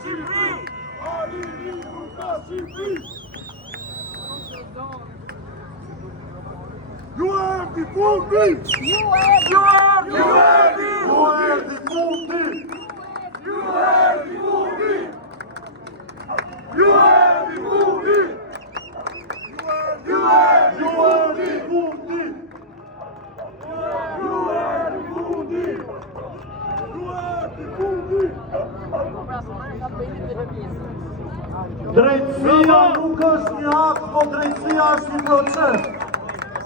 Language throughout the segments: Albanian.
Shqipëri! Arini nuk ka Shqipëri! Ju erdhi fundi! Ju erdhi fundi! Ju erdhi fundi! Ju erdhi fundi! Ju erdhi fundi! Ju erdhi fundi! Drejtësia nuk është një akt, po drejtësia është një proces.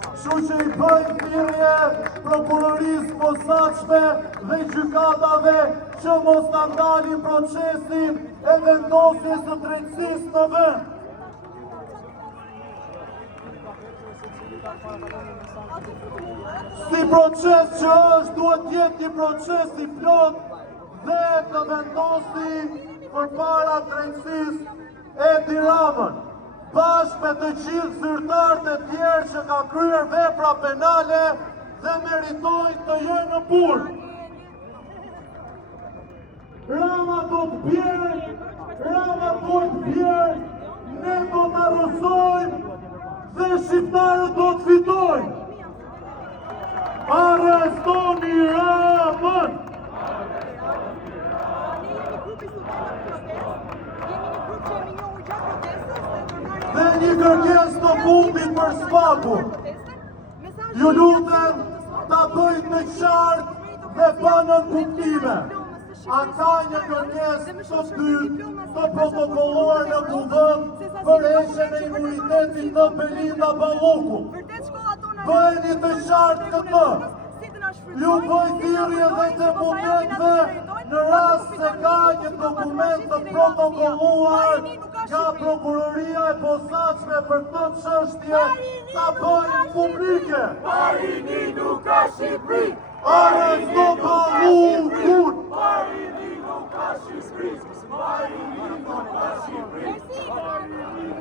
Kështu që i bëjmë thirrje prokurorisë posaçme dhe gjykatave që mos ta ndalin procesin e vendosjes së drejtësisë në vend. Si proces që është, duhet jetë një proces i plot dhe të vendosi përpara drejtësisë Edi Ramën, bashkë me të gjithë zyrtarët e tjerë që ka kryer vepra penale dhe meritojnë të jenë në burg. Rama do të bjerë, ne do të arrosojmë dhe shqiptarët do të fitojnë. Arrestoni Ramën! Dhe një kërkesë të fundit për Spaku. Ju lutem ta bëjnë në qartë dhe pa nënkuptime. A ka një kërkesë të dytë të protokolluar në Gudhëm për heqjen e imunitetit të Belinda Balloku. Bëjeni të qartë këtë. Ju bëj thirrje dhe deputetëve në rast se ka një dokument të protokolluar nga prokuroria e posaçme për këtë çështje ta bëjnë publike. Arini nuk ka Shqipëri! Arresto Balloku!